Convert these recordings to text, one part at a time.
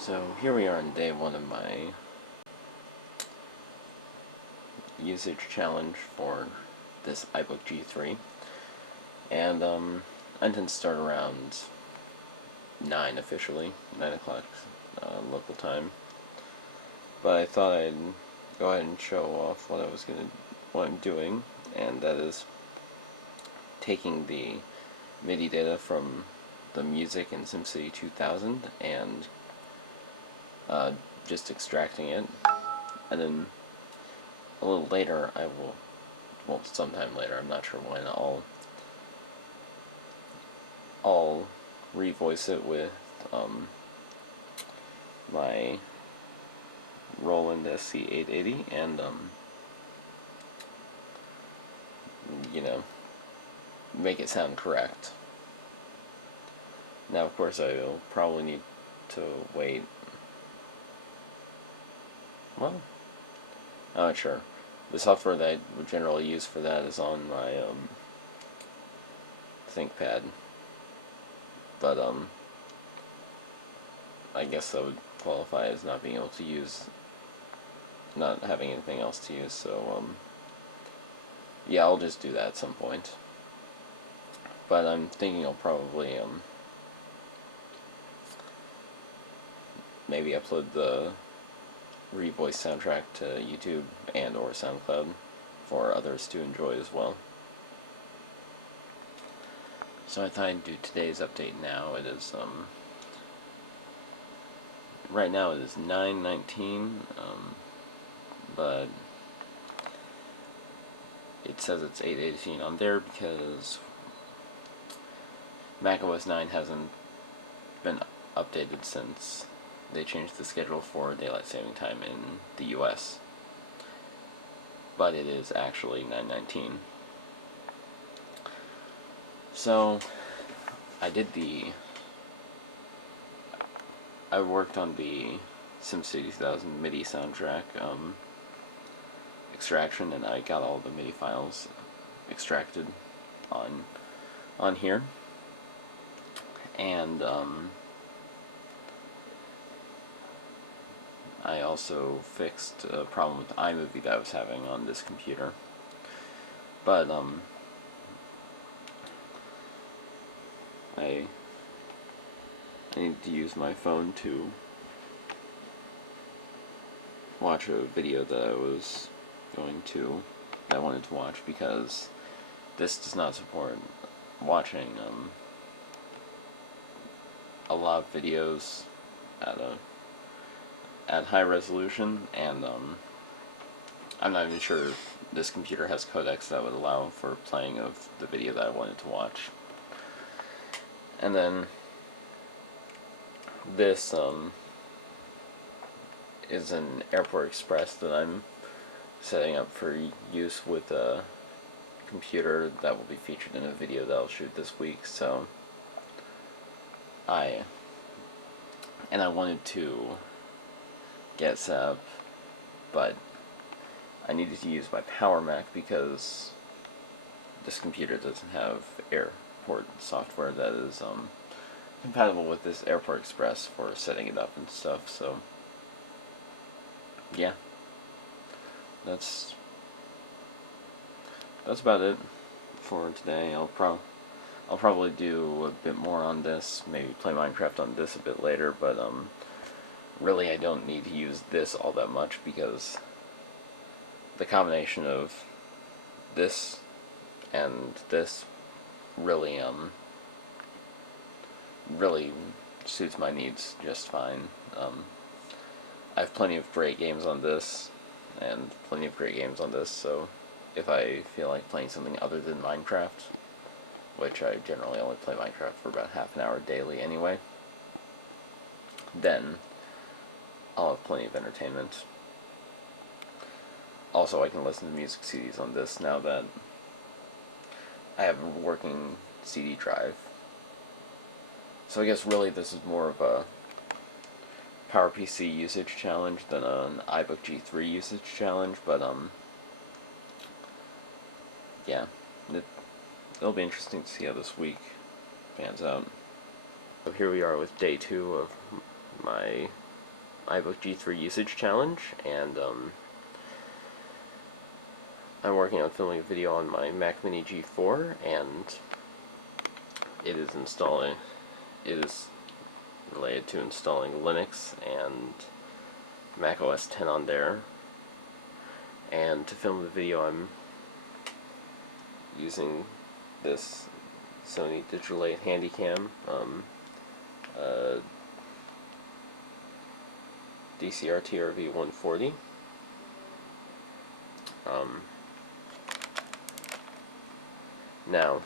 So here we are on day one of my usage challenge for this iBook G3, and I intend to start around 9 officially, 9 o'clock local time. But I thought I'd go ahead and show off what I'm doing, and that is taking the MIDI data from the music in SimCity 2000 and just extracting it, and then a little later well, sometime later, I'm not sure when, I'll revoice it with my Roland SC880 and make it sound correct. Now, of course, I will probably need to wait. Well, I'm not sure. The software that I would generally use for that is on my ThinkPad, but I guess that would qualify as not being able to use, not having anything else to use. So yeah, I'll just do that at some point. But I'm thinking I'll probably maybe upload the revoice soundtrack to YouTube and or SoundCloud for others to enjoy as well. So I thought I'd do today's update now. It is right now it is 9:19, but it says it's 8:18 on there because macOS 9 hasn't been updated since they changed the schedule for daylight saving time in the US. But it is actually 9:19. So I worked on the SimCity 2000 MIDI soundtrack extraction, and I got all the MIDI files extracted on here. And I also fixed a problem with iMovie that I was having on this computer. But I need to use my phone to watch a video that I wanted to watch, because this does not support watching a lot of videos at high resolution, and I'm not even sure if this computer has codecs that would allow for playing of the video that I wanted to watch. And then this is an Airport Express that I'm setting up for use with a computer that will be featured in a video that I'll shoot this week. So I wanted to get set up, but I needed to use my Power Mac because this computer doesn't have Airport software that is compatible with this Airport Express for setting it up and stuff. So yeah, that's about it for today. I'll probably do a bit more on this, maybe play Minecraft on this a bit later, but really I don't need to use this all that much, because the combination of this and this really suits my needs just fine. I have plenty of great games on this, and plenty of great games on this, so if I feel like playing something other than Minecraft, which I generally only play Minecraft for about half an hour daily anyway, then I'll have plenty of entertainment. Also, I can listen to music CDs on this now that I have a working CD drive. So I guess really this is more of a PowerPC usage challenge than an iBook G3 usage challenge, but yeah, it'll be interesting to see how this week pans out. So here we are with day 2 of my iBook G3 usage challenge, and I'm working on filming a video on my Mac Mini G4, and it is related to installing Linux and Mac OS 10 on there. And to film the video, I'm using this Sony Digital 8 Handycam, DCR TRV 140. Now,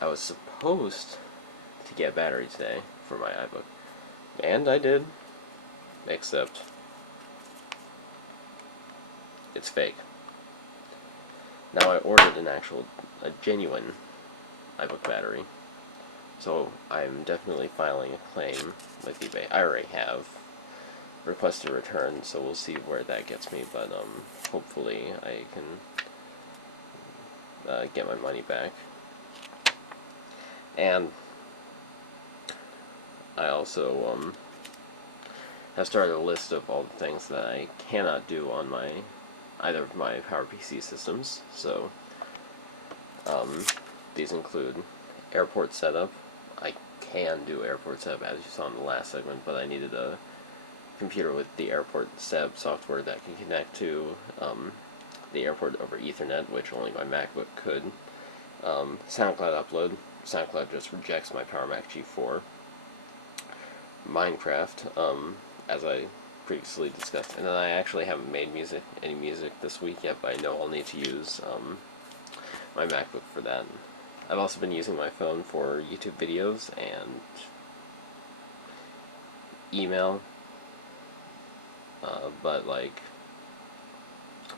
I was supposed to get a battery today for my iBook, and I did, except it's fake. Now I ordered a genuine iBook battery, so I'm definitely filing a claim with eBay. I already have requested a return, so we'll see where that gets me, but hopefully I can get my money back. And I also have started a list of all the things that I cannot do on either of my PowerPC systems. So these include airport setup. I can do airport setup, as you saw in the last segment, but I needed a computer with the airport setup software that can connect to the airport over Ethernet, which only my MacBook could. SoundCloud upload. SoundCloud just rejects my Power Mac G4. Minecraft, as I previously discussed, and then I actually haven't made any music this week yet, but I know I'll need to use my MacBook for that. I've also been using my phone for YouTube videos and email,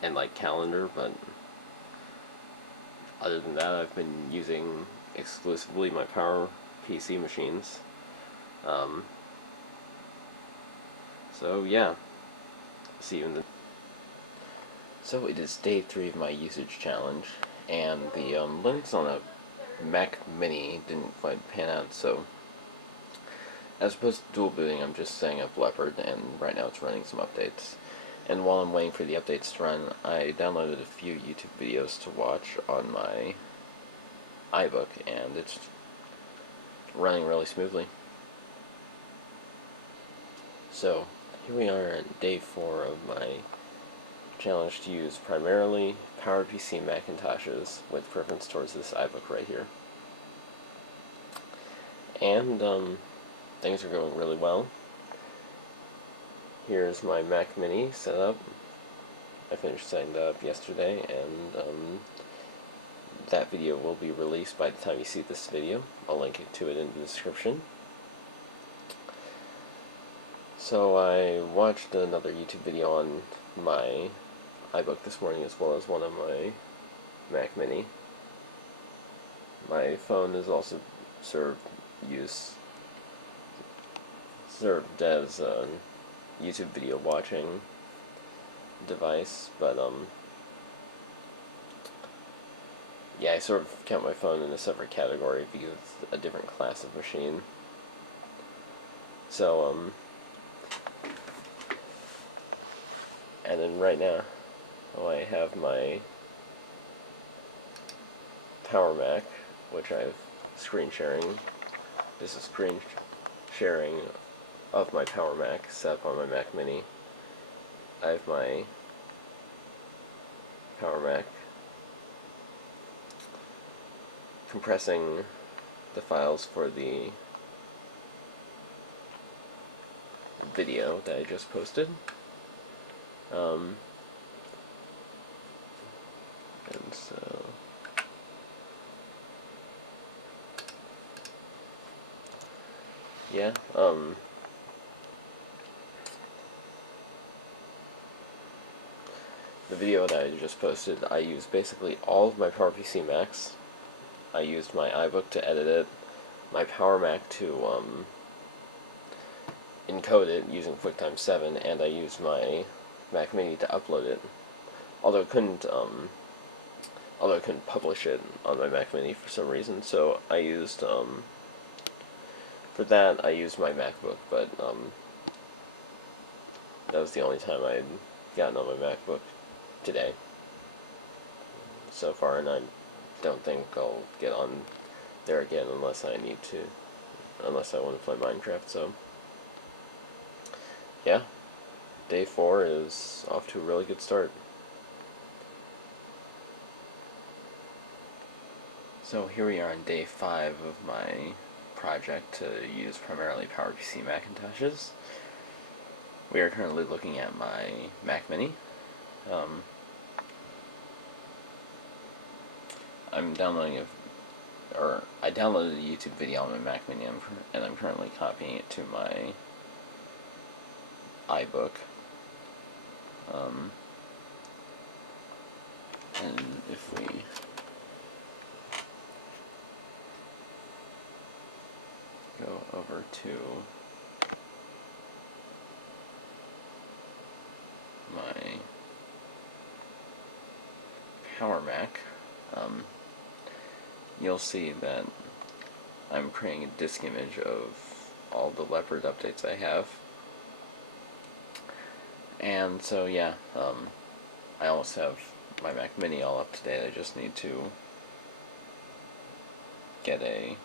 and calendar, but other than that, I've been using exclusively my PowerPC machines. So yeah, see you in the... So it is day 3 of my usage challenge, and the Linux on a Mac Mini didn't quite pan out, so as opposed to dual booting, I'm just setting up Leopard, and right now it's running some updates. And while I'm waiting for the updates to run, I downloaded a few YouTube videos to watch on my iBook, and it's running really smoothly. So here we are on day 4 of my challenge to use primarily PowerPC Macintoshes with preference towards this iBook right here. And things are going really well. Here's my Mac Mini set up. I finished setting that up yesterday, and that video will be released by the time you see this video. I'll link to it in the description. So I watched another YouTube video on my iBook this morning, as well as one on my Mac Mini. My phone is also served as a YouTube video watching device, but yeah, I sort of count my phone in a separate category because it's a different class of machine. So and then right now, I have my Power Mac, which I've screen sharing. This is screen sharing of my Power Mac set up on my Mac Mini. I have my Power Mac compressing the files for the video that I just posted. And so yeah, the video that I just posted, I used basically all of my PowerPC Macs. I used my iBook to edit it, my Power Mac to encode it using QuickTime 7, and I used my Mac Mini to upload it. Although I couldn't publish it on my Mac Mini for some reason, so I used for that I used my MacBook. But That was the only time I'd gotten on my MacBook today so far, and I don't think I'll get on there again unless I need to, unless I want to play Minecraft. So yeah, day 4 is off to a really good start. So here we are on day 5 of my project to use primarily PPC Macintoshes. We are currently looking at my Mac Mini. I'm downloading I downloaded a YouTube video on my Mac Mini, and I'm currently copying it to my iBook. And if we go over to my Power Mac, you'll see that I'm creating a disk image of all the Leopard updates I have. And so yeah, I almost have my Mac Mini all up to date. I just need to get a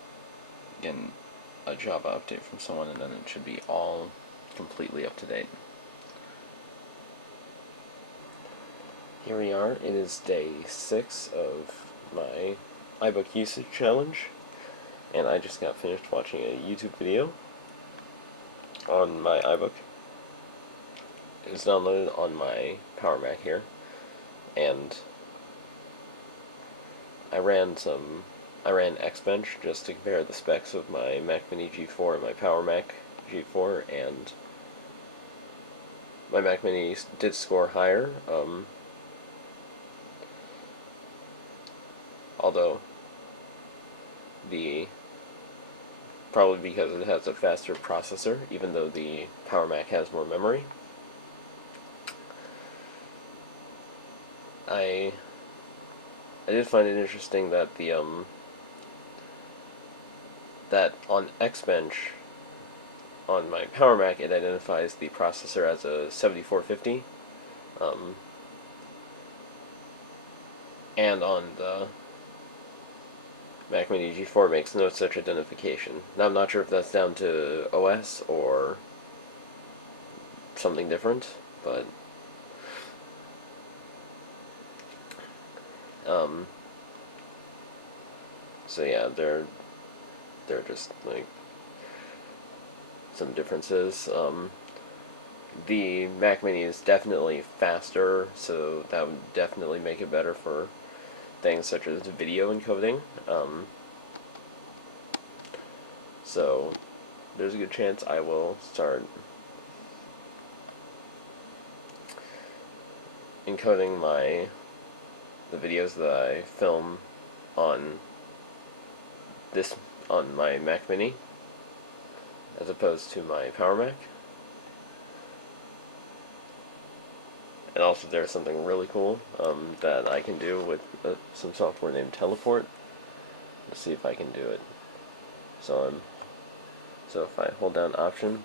Java update from someone, and then it should be all completely up to date. Here we are. It is day 6 of my iBook usage challenge, and I just got finished watching a YouTube video on my iBook. It's downloaded on my Power Mac here, and I ran Xbench just to compare the specs of my Mac Mini G4 and my Power Mac G4, and my Mac Mini did score higher, although probably because it has a faster processor, even though the Power Mac has more memory. I did find it interesting that that on Xbench, on my Power Mac, it identifies the processor as a 7450, and on the Mac Mini G4 makes no such identification. Now I'm not sure if that's down to OS or something different, but so yeah, they're just like some differences. The Mac Mini is definitely faster, so that would definitely make it better for things such as video encoding. So there's a good chance I will start encoding the videos that I film on my Mac Mini as opposed to my Power Mac. And also there's something really cool that I can do with some software named Teleport. Let's see if I can do it. So if I hold down Option,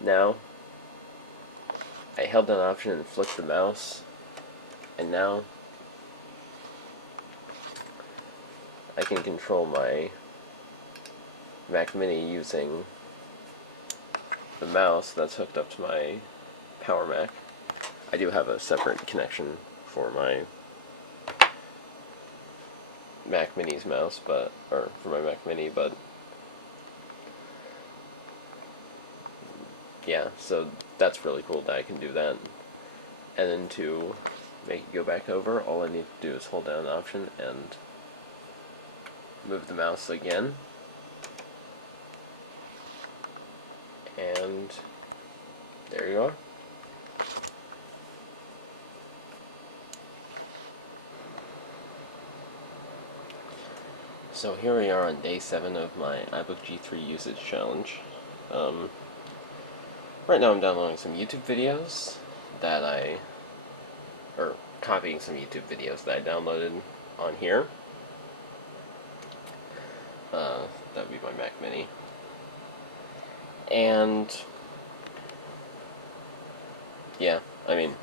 now I held down Option and flicked the mouse, and now I can control my Mac Mini using the mouse that's hooked up to my Power Mac. I do have a separate connection for my Mac Mini's mouse, or for my Mac Mini, but yeah, so that's really cool that I can do that. And then to make it go back over, all I need to do is hold down Option and move the mouse again, and there you are. So here we are on day 7 of my iBook G3 usage challenge. Right now I'm downloading some YouTube videos or copying some YouTube videos that I downloaded on here. That would be my Mac Mini. And yeah, I mean,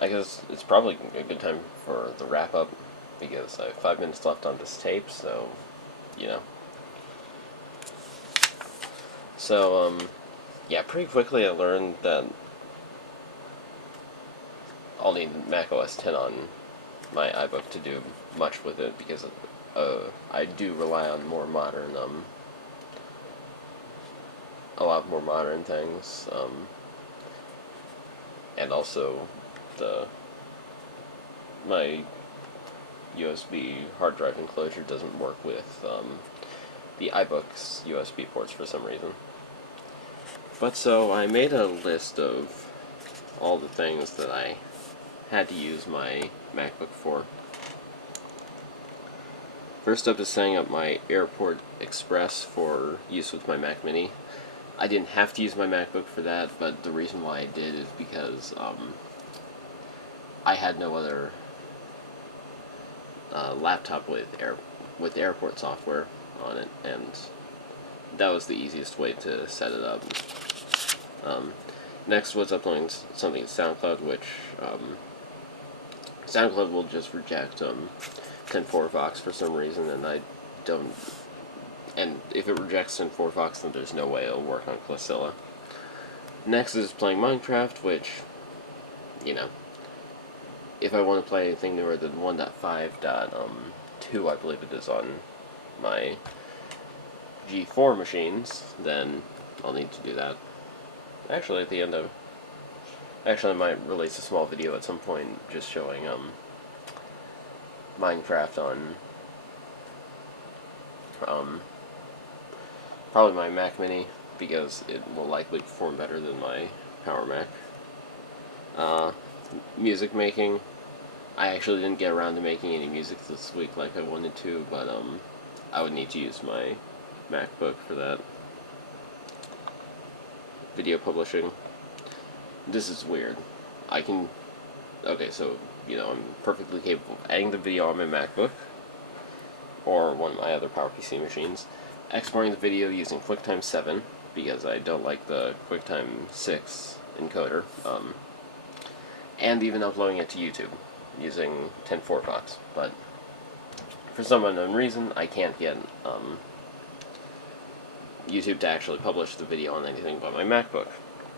I guess it's probably a good time for the wrap up because I have 5 minutes left on this tape, so you know. So yeah, pretty quickly I learned that I'll need Mac OS 10 on my iBook to do much with it because I do rely on more modern, a lot more modern things, and also my USB hard drive enclosure doesn't work with the iBook's USB ports for some reason. But so I made a list of all the things that I had to use my MacBook for. First up is setting up my Airport Express for use with my Mac Mini. I didn't have to use my MacBook for that, but the reason why I did is because I had no other laptop with Airport software on it, and that was the easiest way to set it up. Next was uploading something to SoundCloud, which SoundCloud will just reject 10.4 Vox for some reason, and I don't. And if it rejects 10.4 Vox, then there's no way it'll work on Classilla. Next is playing Minecraft, which, you know, if I want to play anything newer than 1.5.2, I believe it is on my G4 machines, then I'll need to do that. Actually, I might release a small video at some point just showing Minecraft on probably my Mac Mini, because it will likely perform better than my Power Mac. Music making. I actually didn't get around to making any music this week like I wanted to, but I would need to use my MacBook for that. Video publishing. This is weird. Okay, so, you know, I'm perfectly capable of adding the video on my MacBook, or one of my other PowerPC machines, exporting the video using QuickTime 7, because I don't like the QuickTime 6 encoder, and even uploading it to YouTube using 10.4 Vox, but for some unknown reason, I can't get YouTube to actually publish the video on anything but my MacBook,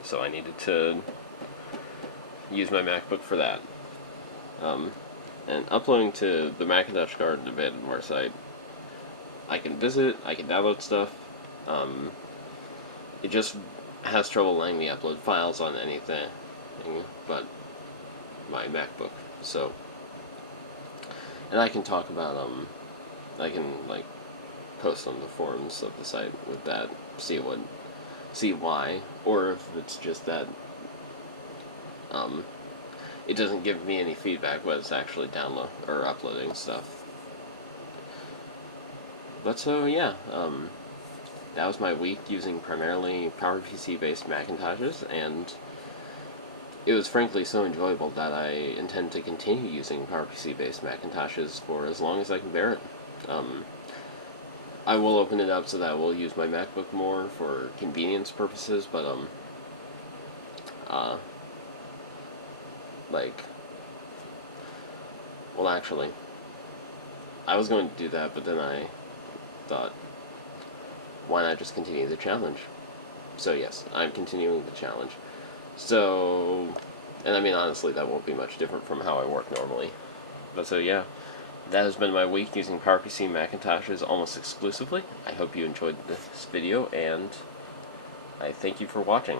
so I needed to use my MacBook for that. And uploading to the Macintosh Garden abandonware site, I can visit, I can download stuff. It just has trouble letting me upload files on anything but my MacBook. So, and I can talk about I can like post on the forums of the site with that, see why, or if it's just that it doesn't give me any feedback when it's actually download or uploading stuff. But so yeah, that was my week using primarily PowerPC based Macintoshes, and it was frankly so enjoyable that I intend to continue using PowerPC based Macintoshes for as long as I can bear it. I will open it up so that I will use my MacBook more for convenience purposes, but well, actually, I was going to do that, but then I thought, why not just continue the challenge? So yes, I'm continuing the challenge. So, and I mean, honestly, that won't be much different from how I work normally. But so yeah, that has been my week using PowerPC Macintoshes almost exclusively. I hope you enjoyed this video, and I thank you for watching.